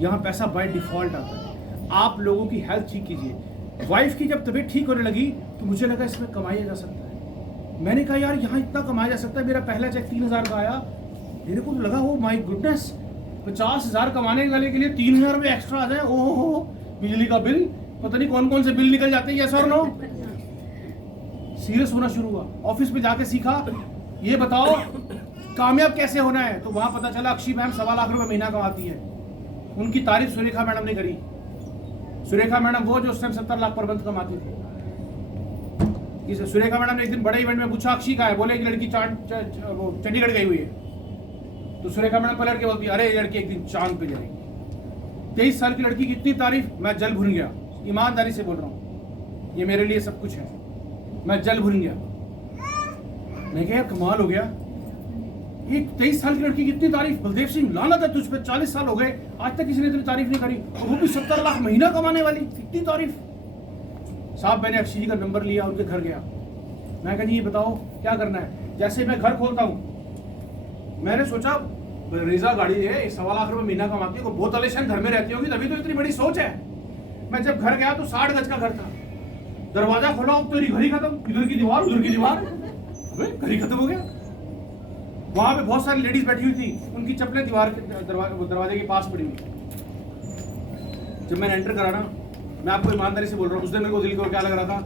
यहाँ पैसा बाय डिफॉल्ट आता है। आप लोगों की हेल्थ ठीक कीजिए। वाइफ की जब तबीयत ठीक होने लगी तो मुझे लगा इसमें कमाया जा सकता है। मैंने कहा यार यहाँ इतना कमाया जा सकता है। मेरा पहला चेक 3,000 का आया, मेरे को लगा ओ माय गुडनेस, 50,000 कमाने वाले के लिए 3,000 रुपये एक्स्ट्रा आ जाए। ओहो, बिजली का बिल, पता नहीं कौन कौन से बिल निकल जाते हैं। यस और नो? सीरियस होना शुरू हुआ। ऑफिस में जाके सीखा, ये बताओ कामयाब कैसे होना है। तो वहां पता चला अक्षी मैम 1.25 लाख रुपए महीना कमाती है। उनकी तारीफ सुरेखा मैडम ने करी। सुरेखा मैडम वो जो उस टाइम 70 लाख पर मंथ कमाती थी। सुरेखा मैडम ने एक दिन बड़े इवेंट में पूछा अक्षी का है, बोले एक लड़की चंडीगढ़ गई हुई है। तो सुरेखा मैडम पलट के बोलती है, अरे ये लड़की एक दिन चांद पे जाएगी। 23 साल की लड़की की इतनी तारीफ, मैं जल भुन गया। ईमानदारी से बोल रहा हूँ, ये मेरे लिए सब कुछ है, मैं जल भुन गया। मैं कहा कमाल हो गया, एक 23 साल की लड़की की इतनी तारीफ। बलदेव सिंह लानत है तुझ पे, 40 साल हो गए आज तक किसी ने इतनी तारीफ नहीं करी, और वो भी 70 लाख महीना कमाने वाली, इतनी तारीफ। साहब मैंने अक्षय जी का नंबर लिया, उनके घर गया। मैं कहा जी ये बताओ क्या करना है। जैसे मैं घर खोलता हूँ, मैंने सोचा रेजा गाड़ी है, 1.25 लाख रुपए महीना कमाती है, को बहुत आलिशान घर में रहती होगी, तभी तो इतनी बड़ी सोच है। मैं जब घर गया तो 60 गज का घर था। दरवाजा खोला तो घर ही खत्म, इधर की दीवार उधर की दीवार, घर ही खत्म हो गया। वहां पे बहुत सारी लेडीज बैठी हुई थी, उनकी चप्पलें दीवार के दरवाजे के पास पड़ी हुई। जब मैंने एंटर करा ना, मैं आपको ईमानदारी से बोल रहा हूँ, उस दिन मेरे को दिल को क्या लग रहा था,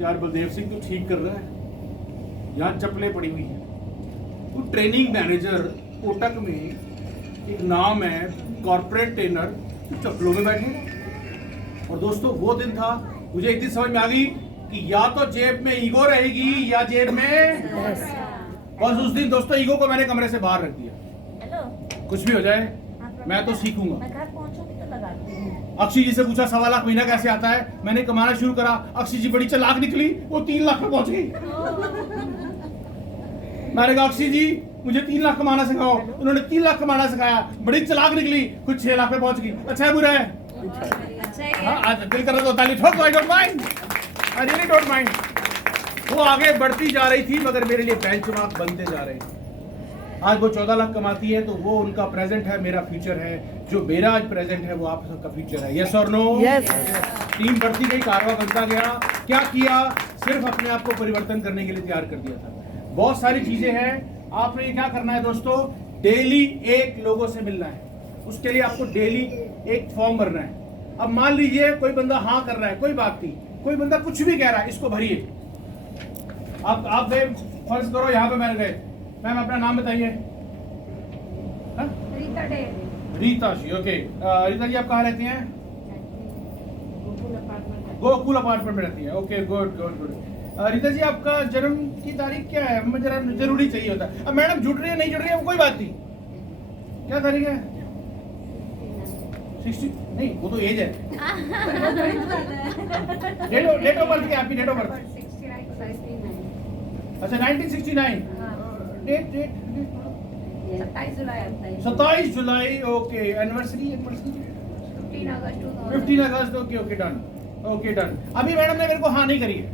यार बलदेव सिंह तो ठीक कर रहा है, यहाँ चप्पलें पड़ी हुई हैं। वो ट्रेनिंग मैनेजर कोटक में एक नाम है, कॉर्पोरेट ट्रेनर, चप्पलों में बैठे। और दोस्तों वो दिन था, मुझे एक दिन समझ में आ गई कि या तो जेब में ईगो रहेगी या जेब में बस। उस दिन दोस्तों ईगो को मैंने कमरे से बाहर रख दिया। कुछ भी हो जाए मैं तो सीखूंगा। अक्षय जी से पूछा 1.25 लाख महीना कैसे आता है, मैंने कमाना शुरू करा। अक्षय जी बड़ी चालाक निकली, वो 3 लाख पे पहुंच गई। मैंने कहा अक्षय जी मुझे 3 लाख कमाना सिखाओ, उन्होंने 3 लाख कमाना सिखाया, बड़ी चालाक निकली, कुछ 6 लाख पे पहुंच गई। अच्छा है बुरा है? हाँ, दिल कर रहा था ताली ठोक, I don't mind, I really don't mind. वो आगे बढ़ती जा रही थी मगर मेरे लिए बेंचमार्क बनते जा रहे थे। आज वो 14 लाख कमाती है, तो वो उनका प्रेजेंट है, मेरा फ्यूचर है। जो मेरा आज प्रेजेंट है वो आप सबका फ्यूचर है। यस और नो? यस। टीम बढ़ती गई, कारवा बनता गया। क्या किया? सिर्फ अपने आप को परिवर्तन करने के लिए तैयार कर दिया था। बहुत सारी चीजें हैं। आपने क्या करना है दोस्तों, डेली एक लोगों से मिलना है। उसके लिए आपको डेली एक फॉर्म भरना है। अब मान लीजिए कोई बंदा हाँ कर रहा है, कोई बात नहीं, कोई बंदा कुछ भी कह रहा है, इसको भरिए। आप फर्ज करो यहाँ पे मैंने गए, मैम अपना नाम बताइए। रीता जी, ओके। रीता जी आप कहाँ रहती हैं? गोकुल अपार्टमेंट में रहती है। Okay, good good good. Rita ji आपका जन्म की तारीख क्या है? मुझे जरा जरूरी चाहिए होता है। अब मैडम जुड़ रही है नहीं जुड़ रही है वो कोई बात नहीं। क्या तारीख है? 60 नहीं, वो तो एज है। डेट ऑफ बर्थ क्या है आपकी? डेट ऑफ बर्थ अच्छा 1969 डेट 27 जुलाई आता है 27 जुलाई ओके एनिवर्सरी 15 अगस्त 15 अगस्त ओके डन अभी मैडम ने मेरे को हाँ नहीं करी है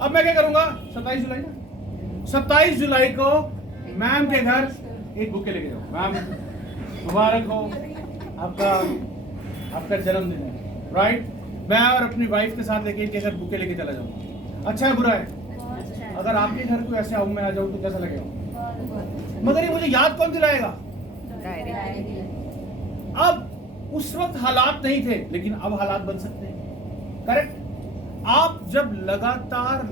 अब मैं क्या करूंगा 27 जुलाई ना 27 जुलाई को मैम के घर एक बुके लेके जाओ मैम मुबारक हो आपका जन्मदिन है राइट मैं और अपनी वाइफ के साथ लेके इनके घर बुके लेके चला जाऊंगा अच्छा है बुरा है अगर आपके घर कोई ऐसे आऊं मैं आ जाऊं तो कैसा लगेगा मगर ये मुझे याद कौन दिलाएगा अब उस वक्त हालात नहीं थे लेकिन अब हालात बन सकते हैं करेक्ट आप जब लगातार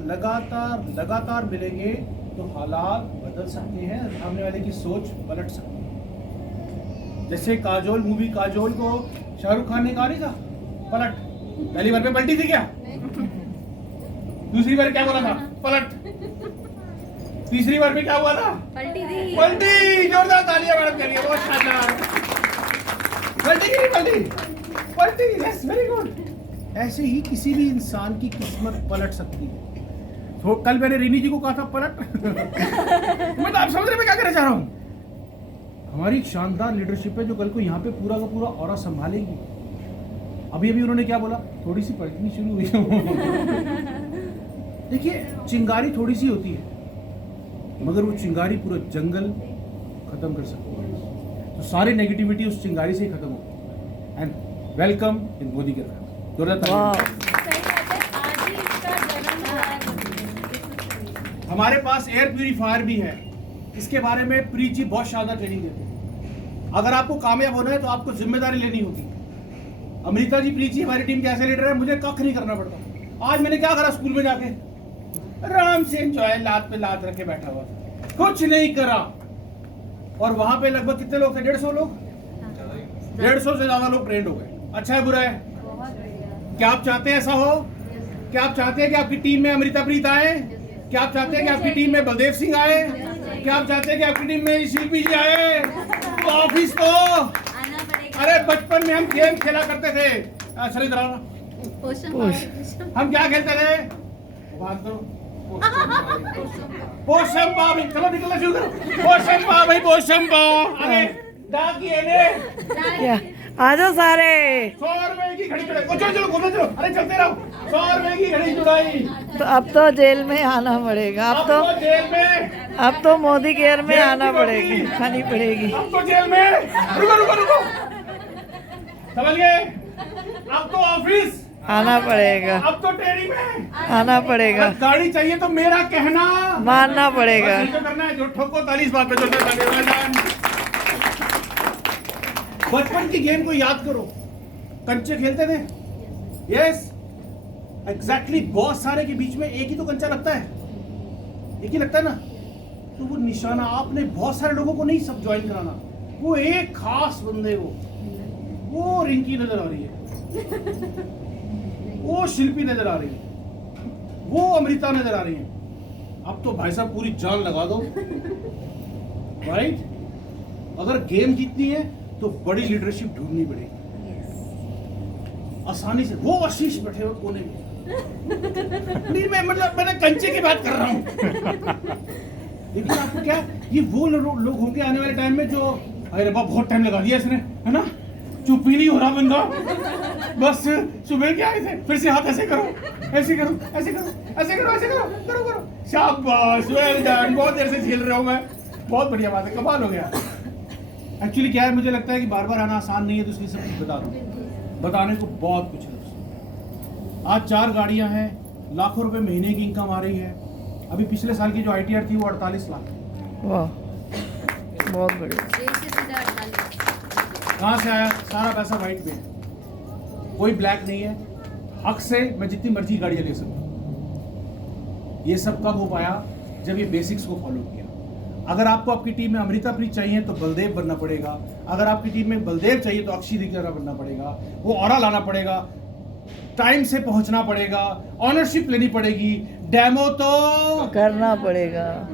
मिलेंगे तो हालात बदल सकते हैं सामने वाले की सोच पलट सकती है जैसे काजोल मूवी काजोल को शाहरुख खान ने कहा नहीं था पलट पहली बार में पलटी थी क्या दूसरी बार क्या बोला था पलट तीसरी बार में क्या हुआ था पलटी जोरदार तालियां मैडम के लिए बहुत शानदार पलटी यस वेरी गुड ऐसे ही किसी भी इंसान की किस्मत पलट सकती है तो कल मैंने रीनी जी को कहा था पलट मतलब आप समझ रहे मैं क्या कहना चाह रहा हूँ हमारी एक शानदार लीडरशिप है जो कल को यहाँ पे पूरा का पूरा ऑरा संभालेगी अभी उन्होंने क्या बोला थोड़ी सी पलटनी शुरू हुई देखिए चिंगारी थोड़ी सी होती है मगर वो चिंगारी पूरा जंगल खत्म कर सकती है तो सारी नेगेटिविटी उस चिंगारी से ही खत्म होगी एंड वेलकम इन मोदी के घर हमारे पास एयर प्यूरीफायर भी है इसके बारे में प्रीत जी बहुत शानदार ट्रेनिंग देते हैं अगर आपको कामयाब होना है तो आपको जिम्मेदारी लेनी होगी अमृता जी प्रीत जी हमारी टीम के ऐसे लीडर है मुझे कख नहीं करना पड़ता आज मैंने क्या करा स्कूल में जाके आराम से एंजॉय लात पे लात रखे बैठा हुआ कुछ नहीं करा और वहां पे लगभग कितने लोग थे 150 लोग 150 से ज्यादा लोग ट्रेंड हो गए अच्छा है बुरा है क्या आप चाहते हैं ऐसा हो क्या आप चाहते हैं कि आपकी टीम में अमृता प्रीत आए क्या आप चाहते हैं कि आपकी टीम में बलदेव सिंह आए क्या आप चाहते हैं कि आपकी टीम में शिल्पी जी आए तो ऑफिस तो अरे बचपन में हम गेम खेला करते थे चलिए इधर आओ हम क्या खेलते थे बात करो पोषम पा भाई चलो निकलना शुरू करो पोषम पा भाई पोषम पा अरे डाकिए ने क्या आ जाओ सारे 100 रुपए की घड़ी चढ़ाई चलो घूमने चलो अरे चलते रहो 100 रुपए की घड़ी चढ़ाई तो अब तो जेल में आना पड़ेगा जेल में अब तो मोदी केयर में आना पड़ेगी खानी पड़ेगी अब तो जेल में रुको समझ गए अब तो ऑफिस आना बड़ेगा अब तो ट्रेनिंग में आना पड़ेगा गाड़ी चाहिए तो मेरा कहना मानना पड़ेगा बस यही तो करना है जो ठोको 40 बात पे चलता है बचपन की गेम को याद करो कंचे खेलते थे यस एग्जैक्टली बहुत सारे के बीच में एक ही तो कंचा लगता है एक ही लगता है ना तो वो निशाना आपने बहुत सारे लोगों को नहीं सब ज्वाइन कराना वो एक खास बंदे को वो रिंकी नजर आ रही है वो शिल्पी नजर आ रही है वो अमृता नजर आ रही है अब तो भाई साहब पूरी जान लगा दो राइट अगर गेम जीतनी है तो बड़ी लीडरशिप ढूंढनी पड़ेगी आसानी से वो आशीष बैठे हुए कोने में नहीं मैं मतलब मैंने कंचे की बात कर रहा हूँ लेकिन आपको क्या ये वो लोग होंगे आने वाले टाइम में जो अरे बाप बहुत टाइम लगा दिया इसने है ना चुप ही नहीं हो रहा बंदा बस सुबह के आए थे फिर से हाथ ऐसे करो ऐसे करो ऐसे करो ऐसे करो ऐसे करो करो करो शाबाश वेल डन बहुत देर से झेल रहा हूँ मैं बहुत बढ़िया बात है कमाल हो गया एक्चुअली क्या है मुझे लगता है कि बार बार आना आसान नहीं है तो इसलिए सब कुछ बता दूँ बताने को बहुत कुछ है आज 4 गाड़ियाँ हैं लाखों रुपए महीने की इनकम आ रही है अभी पिछले साल की जो ITR थी वो 48 लाख वाह बहुत बढ़िया कहाँ से आया सारा पैसा वाइट पे है कोई ब्लैक नहीं है हक से मैं जितनी मर्जी गाड़ियाँ ले सकूँ ये सब कब हो पाया जब ये बेसिक्स को फॉलो किया अगर आपको आपकी टीम में अमृता प्रीत चाहिए तो बलदेव बनना पड़ेगा अगर आपकी टीम में बलदेव चाहिए तो अक्षय की तरह बनना पड़ेगा वो ऑरा लाना पड़ेगा टाइम से पहुंचना पड़ेगा ऑनरशिप लेनी पड़ेगी डेमो तो करना पड़ेगा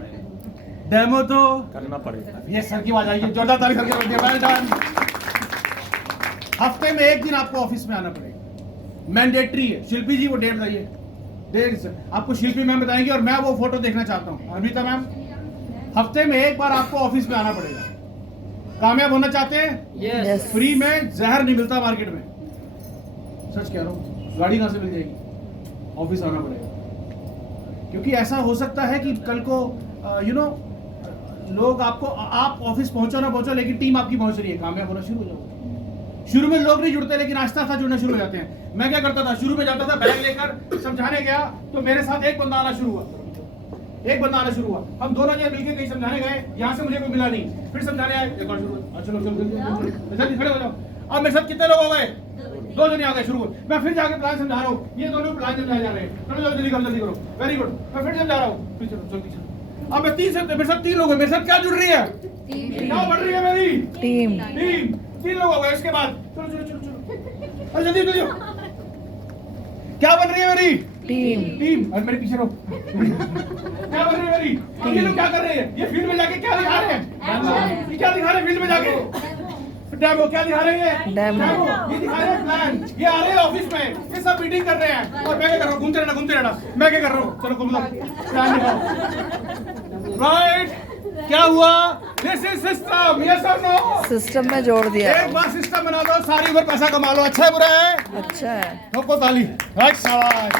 ये सर की आवाज आई है जोरदार ताली करके वेल डन हफ्ते में 1 दिन आपको ऑफिस में आना पड़ेगा मैंडेटरी है शिल्पी जी वो डेट बताइए आपको शिल्पी मैम बताएंगी और मैं वो फोटो देखना चाहता हूँ। अमृता मैम, हफ्ते में एक बार आपको ऑफिस में आना पड़ेगा। कामयाब होना चाहते हैं? यस फ्री में जहर नहीं मिलता मार्केट में, सच कह रहा हूँ। गाड़ी कहाँ से मिल जाएगी? ऑफिस आना पड़ेगा, क्योंकि ऐसा हो सकता है कि कल को लोग आपको, आप ऑफिस पहुंचो ना पहुंचो, लेकिन टीम आपकी पहुंच रही है, कामयाब होना शुरू हो जाओगे। शुरू में लोग नहीं जुड़ते, लेकिन आहिस्ता आहिस्ता जुड़ना शुरू हो जाते हैं। मैं क्या करता था, शुरू में जाता था, बैग लेकर समझाने गया तो मेरे साथ एक बंदा आना शुरू हुआ, हम दोनों जने मिलकर कहीं समझाने गए, यहाँ से मुझे कोई मिला नहीं, फिर समझाने आए, एक और शुरू हुआ। चलो जल्दी खड़े हो जाओ। अब मेरे साथ कितने लोग हो गए? 2 जने आ गए शुरू। मैं फिर जाके प्लान समझा रहा हूँ, ये दोनों प्लान समझाए जा रहे हैं, चलो जल्दी करो, वेरी गुड। मैं फिर समझा रहा हूँ, फिर चलो जल्दी चलो। अब मैं मेरे साथ 3 लोग हैं, मेरे साथ क्या जुड़ रही है? क्या बढ़ रही है मेरी टीम। 3 लोग हो गए। इसके बाद चलो अरे जल्दी क्या बन रही है मेरी टीम? अरे मेरे पीछे रहो। क्या बन रही है मेरी? अब ये लोग क्या कर रहे हैं? ये फील्ड में जाके क्या दिखा रहे हैं? ये क्या दिखा रहे हैं फील्ड में जाके? डेमो क्या दिखा रहे हैं? डेमो। ये दिखा रहे हैं प्लान। ये आ रहे हैं ऑफिस में, ये सब मीटिंग कर रहे हैं, और मैं क्या कर रहा हूँ? घूमते रहना। मैं क्या कर रहा हूँ? चलो घूम लो, प्लान दिखाओ। राइट? क्या हुआ? दिस इज सिस्टम, यस और नो? सिस्टम में जोड़ दिया। एक बार सिस्टम बना दो, सारी उम्र पैसा कमा लो। अच्छा है बुरा है? अच्छा है। सबको ताली। राइट, शाबाश।